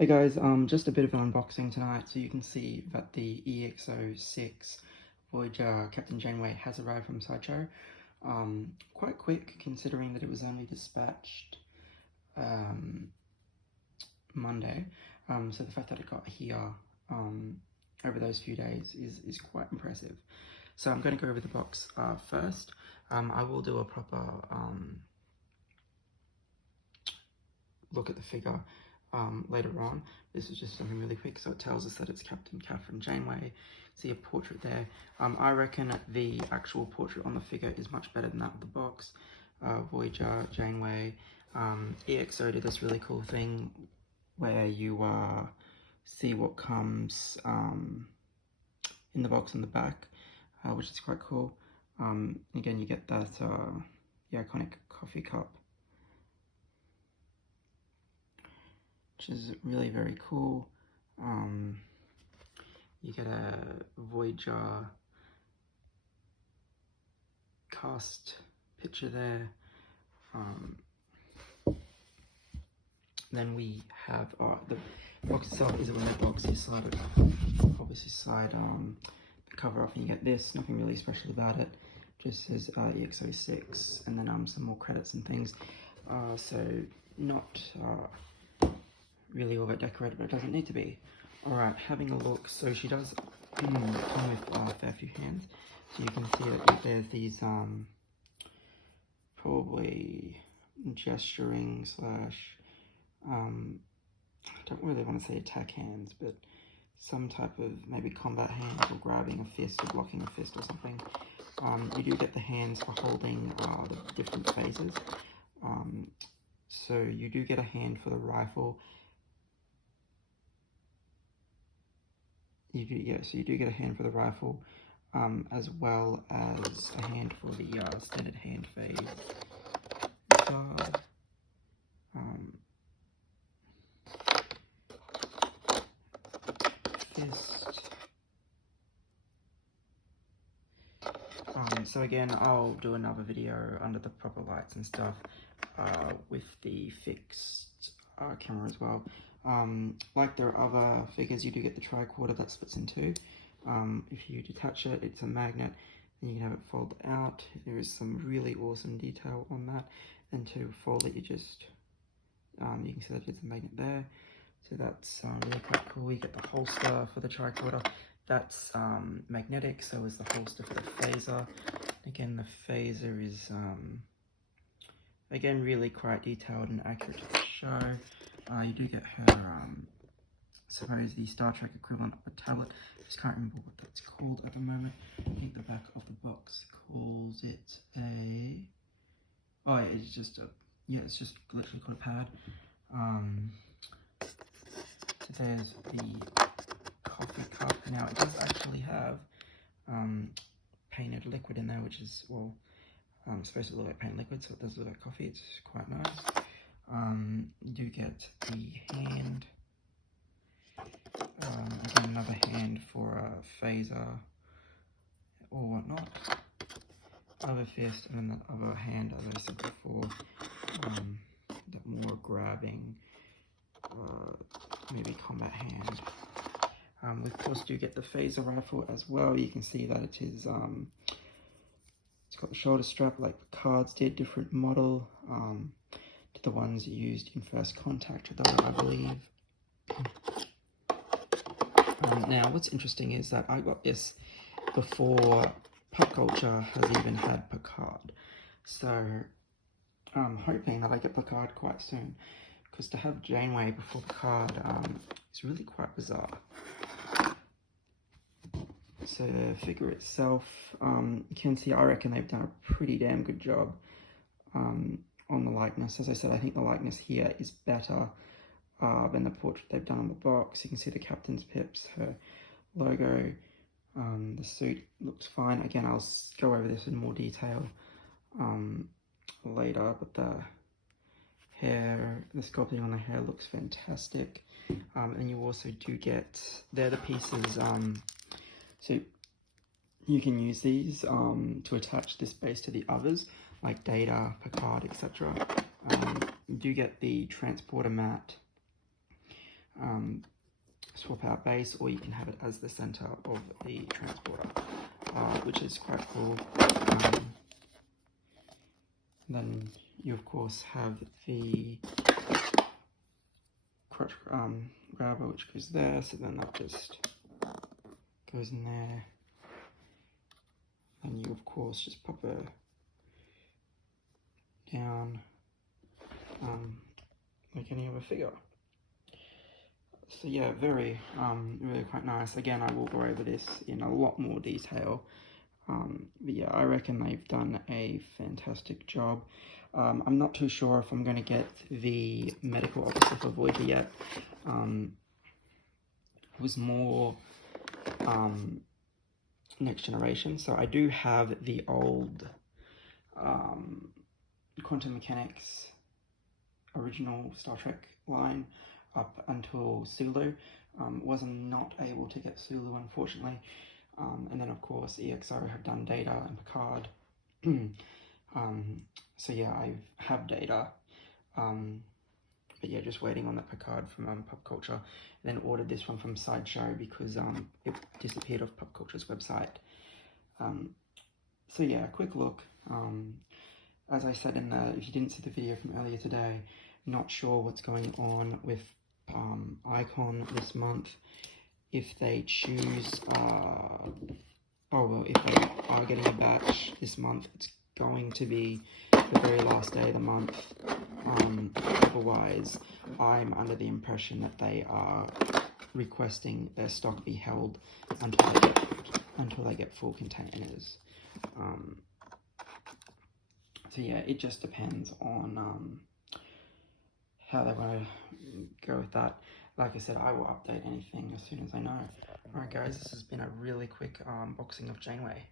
Hey guys, just a bit of an unboxing tonight. So you can see that the EXO-6 Voyager Captain Janeway has arrived from Sideshow. Quite quick considering that it was only dispatched Monday. So the fact that it got here over those few days is quite impressive. So I'm going to go over the box first. I will do a proper look at the figure later on. This is just something really quick, so it tells us that it's Captain Kathryn Janeway. See a portrait there. I reckon the actual portrait on the figure is much better than that of the box. Voyager, Janeway. EXO did this really cool thing where you see what comes in the box on the back, which is quite cool. Again, you get that the iconic coffee cup, which is really very cool. You get a Voyager cast picture there. Then we have the box itself is a red box. You slide it, obviously slide the cover off and you get this. Nothing really special about it. Just says EXO-6 and then some more credits and things. So not really all that decorated, but it doesn't need to be. Alright, having a look. So she does come with a fair few hands. So you can see that there's these probably gesturing slash I don't really want to say attack hands, but some type of maybe combat hands or grabbing a fist or blocking a fist or something. You do get the hands for holding the different phases. So you do get a hand for the rifle. So you do get a hand for the rifle, as well as a hand for the standard hand phase. Fist. So again, I'll do another video under the proper lights and stuff with the fixed camera as well. Like there are other figures, you do get the tricorder that splits in two. If you detach it, it's a magnet, and you can have it fold out. There is some really awesome detail on that. And to fold it, you just you can see that it's a magnet there. So that's really quite cool. You get the holster for the tricorder. That's magnetic, so is the holster for the phaser. Again, the phaser is again really quite detailed and accurate to the show. You do get her, suppose the Star Trek equivalent of a tablet. Just can't remember what that's called at the moment. I think the back of the box calls it a. Oh, yeah, it's just a. Yeah, it's just literally called a pad. So there's the coffee cup. Now it does actually have painted liquid in there, which is, well, supposed to look like painted liquid, so it does look like coffee. It's quite nice. You do get the hand, again another hand for a phaser or whatnot, other fist, and then the other hand, as I said before, that more grabbing, maybe combat hand. We of course do get the phaser rifle as well. You can see that it is, it's got the shoulder strap like the cards did, different model to the ones used in First Contact, though, I believe. Now, what's interesting is that I got this before pop culture has even had Picard. So I'm hoping that I get Picard quite soon, because to have Janeway before Picard is really quite bizarre. So the figure itself, you can see, I reckon they've done a pretty damn good job on the likeness. As I said, I think the likeness here is better than the portrait they've done on the box. You can see the captain's pips, her logo, the suit looks fine. Again, I'll go over this in more detail later, but the hair, the sculpting on the hair looks fantastic. And you also do get, they're the pieces, so you can use these to attach this base to the others, like Data, Picard, etc. You do get the transporter mat swap out base, or you can have it as the center of the transporter, which is quite cool. Then you of course have the crotch grabber, which goes there, so then that just goes in there. And you of course just pop her down like any other figure. So yeah, very really quite nice. Again, I will go over this in a lot more detail, but yeah, I reckon they've done a fantastic job. I'm not too sure if I'm going to get the medical officer for Voyager yet. It was more Next Generation, so I do have the old quantum mechanics original Star Trek line up until Sulu. Was not able to get Sulu, unfortunately. And then of course EXO have done Data and Picard. So yeah, I have Data, but yeah, just waiting on that Picard from Pop Culture. And then ordered this one from Sideshow because it disappeared off Pop Culture's website. So yeah, quick look. As I said if you didn't see the video from earlier today, not sure what's going on with Icon this month. If they choose, if they are getting a batch this month, it's going to be the very last day of the month. Otherwise, I'm under the impression that they are requesting their stock be held until they get full containers. So yeah, it just depends on how they want to go with that. Like I said, I will update anything as soon as I know. Alright guys, this has been a really quick unboxing of Janeway.